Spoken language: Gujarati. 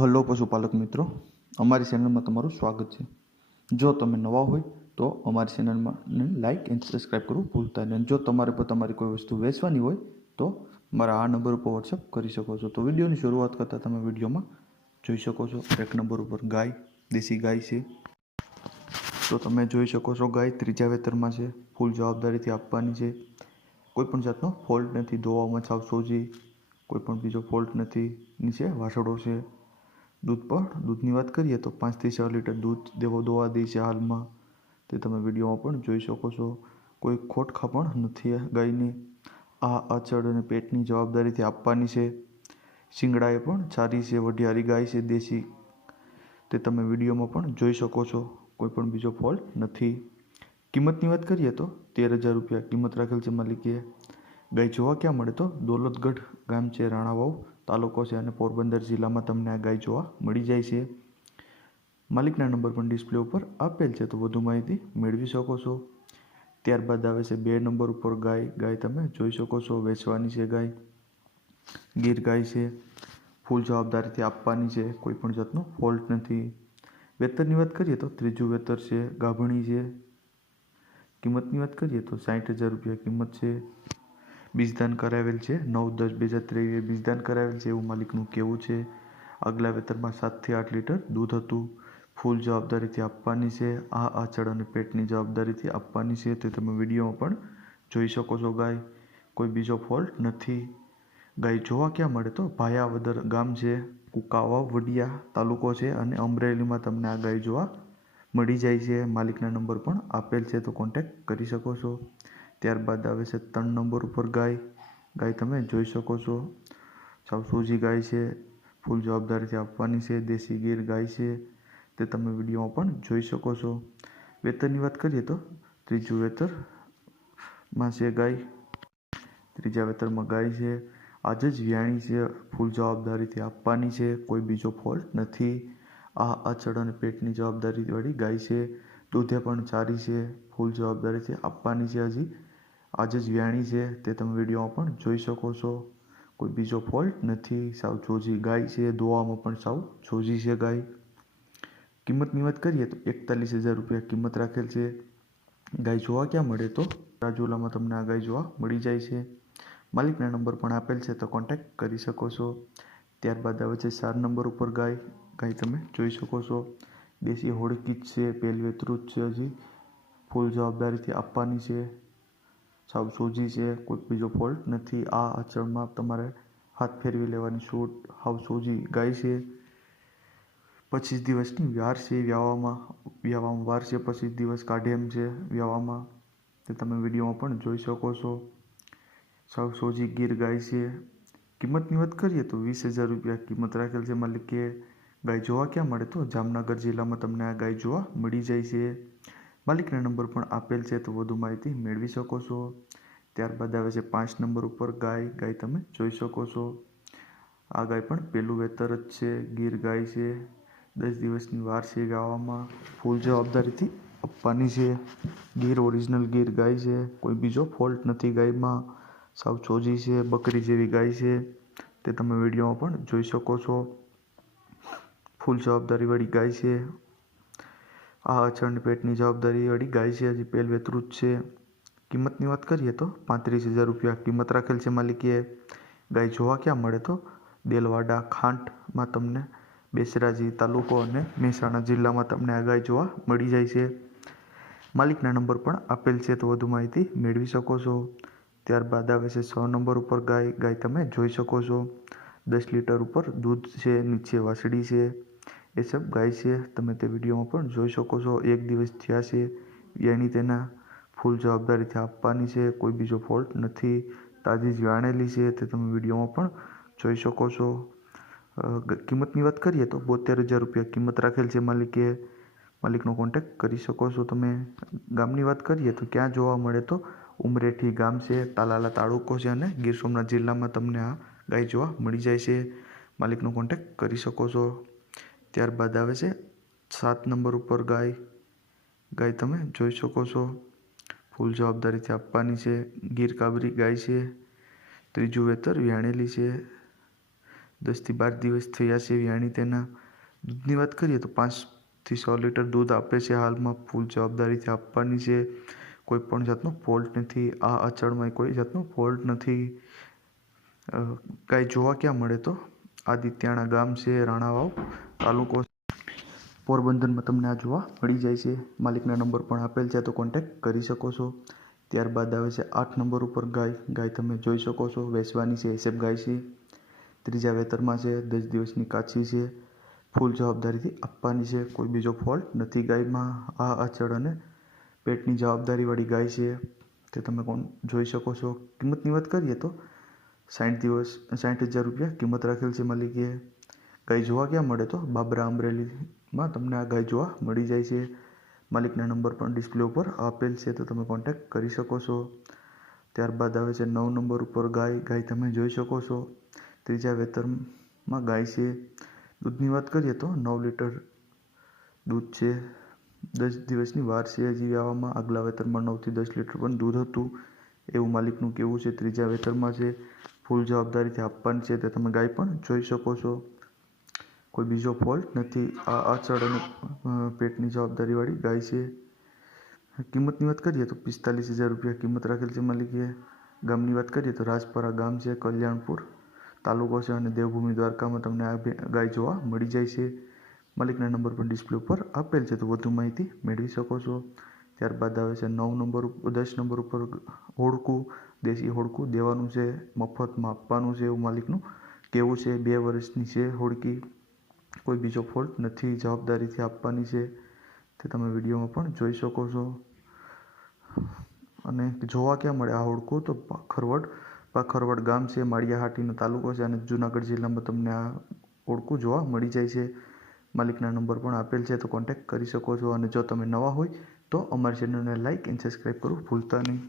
હલો પશુપાલક મિત્રો, અમારી ચેનલમાં તમારું સ્વાગત છે। જો તમે નવા હોય તો અમારી ચેનલમાં લાઇક એન્ડ સબસ્ક્રાઈબ કરવું ભૂલતા નહીં। જો તમારે પર તમારી કોઈ વસ્તુ વેચવાની હોય તો મારા આ નંબર ઉપર વોટ્સઅપ કરી શકો છો। તો વિડીયોની શરૂઆત કરતાં તમે વિડીયોમાં જોઈ શકો છો એક નંબર ઉપર ગાય, દેશી ગાય છે। તો તમે જોઈ શકો છો ગાય ત્રીજા વેતરમાં છે, ફૂલ જવાબદારીથી આપવાની છે। કોઈ પણ જાતનો ફોલ્ટ નથી, દોવામાં સાવ સોજી, કોઈ પણ બીજો ફોલ્ટ નથી। નીચે વાસળો છે। દૂધની વાત કરીએ તો 5 થી 6 લીટર દૂધ દોવા દે છે હાલમાં, તે તમે વિડીયોમાં પણ જોઈ શકો છો। કોઈ ખોટખા પણ નથી ગાયની। આ અચળ અને પેટની જવાબદારીથી આપવાની છે। શિંગડાએ પણ સારી છે, વઢિયારી ગાય છે દેશી, તે તમે વિડીયોમાં પણ જોઈ શકો છો। કોઈ પણ બીજો ફોલ્ટ નથી। કિંમતની વાત કરીએ તો 13,000 રૂપિયા કિંમત રાખેલ છે માલિકે। ગાય જોવા ક્યાં મળે તો દોલતગઢ ગામ છે, રાણાવાવ તાલુકો છે અને પોરબંદર જિલ્લામાં તમને આ ગાય જોવા મળી જાય છે। માલિકના નંબર પણ ડિસ્પ્લે ઉપર આપેલ છે, તો વધુ માહિતી મેળવી શકો છો। ત્યારબાદ આવે છે 2 નંબર ઉપર ગાય તમે જોઈ શકો છો, વેચવાની છે ગાય। ગીર ગાય છે, ફૂલ જવાબદારીથી આપવાની છે, કોઈ પણ જાતનો ફોલ્ટ નથી। વેતરની વાત કરીએ તો ત્રીજું વેતર છે, ગાભણી છે। કિંમતની વાત કરીએ તો 60,000 રૂપિયા કિંમત છે। બીજદાન કરાવેલ છે, 9/10/2023 બીજદાન કરાવેલ છે એવું માલિકનું કહેવું છે। આગલા વેતરમાં 7 થી 8 લીટર દૂધ હતું। ફૂલ જવાબદારીથી આપવાની છે। આ આચળ અને પેટની જવાબદારીથી આપવાની છે, તે તમે વિડીયોમાં પણ જોઈ શકો છો ગાય। કોઈ બીજો ફોલ્ટ નથી। ગાય જોવા ક્યાં મળે તો ભાયાવદર ગામ છે, કુકાવાવ વડિયા તાલુકો છે અને અમરેલીમાં તમને આ ગાય જોવા મળી જાય છે। માલિકના નંબર પણ આપેલ છે, તો કોન્ટેક્ટ કરી શકો છો। ત્યારબાદ આવે છે 3 નંબર ઉપર ગાય તમે જોઈ શકો છો, સાવ સોજી ગાય છે, ફૂલ જવાબદારીથી આપવાની છે, દેશી ગીર ગાય છે, તે તમે વિડીયોમાં પણ જોઈ શકો છો। વેતરની વાત કરીએ તો ત્રીજું વેતરમાં છે ગાય, ત્રીજા વેતરમાં ગાય છે, આજે જ વ્યાણી છે, ફૂલ જવાબદારીથી આપવાની છે, કોઈ બીજો ફોલ્ટ નથી। આ અચળ અને પેટની જવાબદારીવાળી ગાય છે, દૂધે પણ સારી છે, ફૂલ જવાબદારીથી આપવાની છે, હજી આજે જ વ્યાણી છે, તે તમે વિડીયોમાં પણ જોઈ શકો છો। કોઈ બીજો ફોલ્ટ નથી। સાવ સોજી ગાય છે, દોવામાં પણ સાવ સોજી છે ગાય। કિંમતની વાત કરીએ તો 41,000 રૂપિયા કિંમત રાખેલ છે। ગાય જોવા ક્યાં મળે તો રાજુલામાં તમને આ ગાય જોવા મળી જાય છે। માલિકના નંબર પણ આપેલ છે, તો કોન્ટેક્ટ કરી શકો છો। ત્યારબાદ આવે છે 4 નંબર ઉપર ગાય તમે જોઈ શકો છો, દેશી હોડકી જ છે, પહેલું વેતરું જ છે, હજી ફૂલ જવાબદારીથી આપવાની છે, સાવ સોજી છે, કોઈ બીજો ફોલ્ટ નથી। આ આચળમાં તમારે હાથ ફેરવી લેવાની છૂટ, સાવ સોજી ગાય છે। 25 દિવસની વાર છે વ્યાવામાં વાર છે, 25 દિવસ કાઢે એમ છે વ્યાવામાં, તે તમે વિડીયોમાં પણ જોઈ શકો છો। સાવ સોજી ગીર ગાય છે। કિંમતની વાત કરીએ તો 20,000 રૂપિયા કિંમત રાખેલ છે માલિકે। ગાય જોવા ક્યાં મળે તો જામનગર જિલ્લામાં તમને આ ગાય જોવા મળી જાય છે। માલિકના નંબર પણ આપેલ છે, તો વધુ માહિતી મેળવી શકો છો। ત્યારબાદ આવે છે 5 નંબર ઉપર ગાય તમે જોઈ શકો છો, આ ગાય પણ પહેલું વેતર જ છે, ગીર ગાય છે, 10 દિવસની વાર છે ગાવામાં, ફૂલ જવાબદારીથી આપવાની છે, ગીર ઓરિજિનલ ગીર ગાય છે, કોઈ બીજો ફોલ્ટ નથી ગાયમાં, સાવ સોજી છે, બકરી જેવી ગાય છે, તે તમે વિડીયોમાં પણ જોઈ શકો છો। ફૂલ જવાબદારીવાળી ગાય છે। આ અચળ પેટની જવાબદારીવાળી ગાય છે, હજી પહેલ વેતરું જ છે। કિંમતની વાત કરીએ તો 35,000 રૂપિયા કિંમત રાખેલ છે માલિકે। ગાય જોવા ક્યાં મળે તો દેલવાડા ખાંટમાં તમને બેસરાજી તાલુકો અને મહેસાણા જિલ્લામાં તમને આ ગાય જોવા મળી જાય છે। માલિકના નંબર પણ આપેલ છે, તો વધુ માહિતી મેળવી શકો છો। ત્યારબાદ આવે છે 6 નંબર ઉપર ગાય તમે જોઈ શકો છો, 10 લીટર ઉપર દૂધ છે, નીચે વાસળી છે, એ સબ ગાય છે, તમે તે વિડીયોમાં પણ જોઈ શકો છો। 1 દિવસ થયા છે વ્યાણી તેના, ફૂલ જવાબદારીથી આપવાની છે, કોઈ બીજો ફોલ્ટ નથી। તાજી જ વ્યાણેલી છે, તે તમે વિડીયોમાં પણ જોઈ શકો છો। કિંમતની વાત કરીએ તો 72,000 રૂપિયા કિંમત રાખેલ છે માલિકે। માલિકનો કોન્ટેક્ટ કરી શકો છો તમે। ગામની વાત કરીએ તો ક્યાં જોવા મળે તો ઉમરેઠી ગામ છે, તાલાલા તાલુકો છે અને ગીર સોમનાથ જિલ્લામાં તમને આ ગાય જોવા મળી જાય છે। માલિકનો કોન્ટેક્ટ કરી શકો છો। ત્યારબાદ આવે છે 7 નંબર ઉપર ગાય તમે જોઈ શકો છો, ફૂલ જવાબદારીથી આપવાની છે, ગીર કાબરી ગાય છે, ત્રીજું વેતર વ્યાણેલી છે, 10થી 12 દિવસ થયા છે વિયાણી. તેના દૂધની વાત કરીએ તો 5થી 6 લીટર દૂધ આપે છે હાલમાં. ફૂલ જવાબદારીથી આપવાની છે. કોઈ પણ જાતનો ફોલ્ટ નથી. આ અચળમાં કોઈ જાતનો ફોલ્ટ નથી. ગાય જોવા ક્યાં મળે તો આદિત્યાણા ગામ છે, રાણાવાવ તાલુકો પોરબંદરમાં તમને આ જોવા મળી જાય છે. માલિકના નંબર પણ આપેલ છે તો કોન્ટેક્ટ કરી શકો છો. ત્યારબાદ આવે છે 8 નંબર ઉપર ગાય. ગાય તમે જોઈ શકો છો વેચવાની છે, એસેપ ગાય છે. ત્રીજા વેતરમાં છે, 10 દિવસની કાચી છે. ફૂલ જવાબદારીથી આપવાની છે. કોઈ બીજો ફોલ્ટ નથી ગાયમાં. આ અચળ અને પેટની જવાબદારીવાળી ગાય છે તે તમે જોઈ શકો છો. કિંમતની વાત કરીએ તો 60,000 રૂપિયા કિંમત રાખેલ છે માલિકે. ગાય જોવા ક્યાં મળે તો બાબરા અમરેલીમાં તમને આ ગાય જોવા મળી જાય છે. માલિકના નંબર પણ ડિસ્પ્લે ઉપર આપેલ છે તો તમે કોન્ટેક્ટ કરી શકો છો. ત્યારબાદ આવે છે 9 નંબર ઉપર ગાય. ગાય તમે જોઈ શકો છો ત્રીજા વેતરમાં ગાય છે. દૂધની વાત કરીએ તો 9 લીટર દૂધ છે. 10 દિવસની વાર છે હજી આવવામાં. આગલા વેતરમાં 9થી 10 લીટર પણ દૂધ હતું એવું માલિકનું કહેવું છે. ત્રીજા વેતરમાં છે. ફૂલ જવાબદારીથી આપવાની છે તે તમે ગાય પણ જોઈ શકો છો. કોઈ બીજો ફોલ્ટ નથી. આ અચળ અને પેટની જવાબદારીવાળી ગાય છે. કિંમતની વાત કરીએ તો 45,000 રૂપિયા કિંમત રાખેલ છે માલિકે. ગામની વાત કરીએ તો રાજપરા ગામ છે, કલ્યાણપુર તાલુકો છે અને દેવભૂમિ દ્વારકામાં તમને આ ગાય જોવા મળી જાય છે. માલિકના નંબર પર ડિસ્પ્લે ઉપર આપેલ છે તો વધુ માહિતી મેળવી શકો છો. ત્યારબાદ આવે છે 10 નંબર ઉપર હોડકું. દેશી હોડકું દેવાનું છે, મફતમાં આપવાનું છે એવું માલિકનું કહેવું છે. 2 વર્ષની છે હોડકી. કોઈ બીજો ફોલ્ટ નથી. જવાબદારીથી આપવાની છે તે તમે વિડીયોમાં પણ જોઈ શકો છો. અને જોવા ક્યાં મળે આ હોડકું તો પાખરવડ ગામ છે, માળિયાહાટીનો તાલુકો છે અને જૂનાગઢ જિલ્લામાં તમને આ હોડકું જોવા મળી જાય છે. માલિકના નંબર પણ આપેલ છે તો કોન્ટેક્ટ કરી શકો છો. અને જો તમે નવા હોય તો અમારી ચેનલને લાઇક એન્ડ સબસ્ક્રાઈબ કરવું ભૂલતા નહીં.